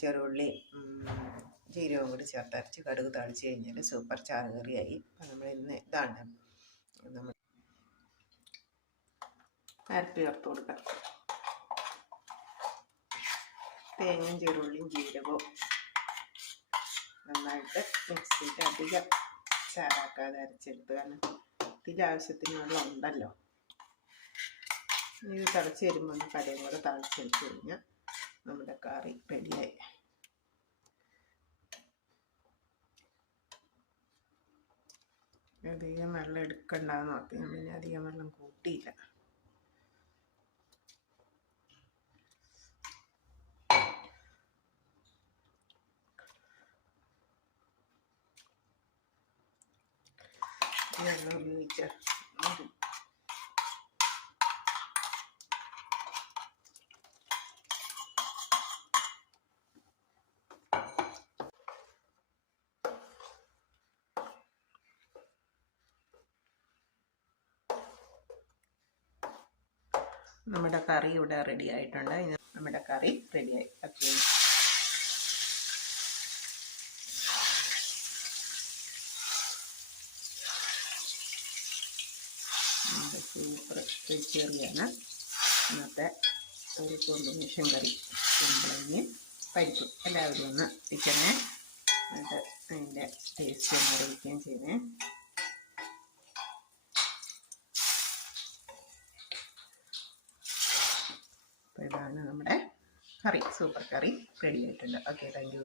ചെറുള്ളി ജീരകവും കൂടി ചേർത്തരച്ച് കടുക് തളിച്ച് കഴിഞ്ഞാൽ സൂപ്പർ ചാറ് കറിയായി. അപ്പം നമ്മൾ ഇന്ന് ഇതാണ് നമ്മൾ അരപ്പി ചേർത്ത് കൊടുക്കാം. തേങ്ങയും ചെറുള്ളിയും ജീരകവും നന്നായിട്ട് മിക്സിയിട്ട് അധികം ചാറാക്കാതെ അരച്ചെടുത്ത്, കാരണം ഇതിലാവശ്യത്തിന് വെള്ളം ഉണ്ടല്ലോ. ഇത് തിളച്ച് വരുമ്പോൾ കടയും കൂടെ തളിച്ചെടുത്ത് കഴിഞ്ഞാൽ നമ്മുടെ കറി റെഡിയായി. അധികം വെള്ളം എടുക്കണ്ടെന്ന് നോക്കി ഞാൻ പിന്നെ അധികം വെള്ളം കൂട്ടിയില്ല. വെള്ളം ഉപയോഗിച്ച നമ്മുടെ കറി ഇവിടെ റെഡി ആയിട്ടുണ്ട്. നമ്മുടെ കറി റെഡിയായി. ഓക്കെ, സൂപ്പർ വെജിറ്റേറിയനാണ് ഇന്നത്തെ ഒരു കോമ്പിനേഷൻ കറി. കുമ്പളങ്ങയും പരിപ്പും എല്ലാവരും ഒന്ന് വെച്ചേ, എന്നിട്ട് അതിൻ്റെ ടേസ്റ്റ് ഒന്ന് അറിയിക്കുകയും ചെയ്തേ. അപ്പോൾ ഇതാണ് നമ്മുടെ കറി, സൂപ്പർ കറി റെഡി ആയിട്ടുണ്ട്. Okay, thank you.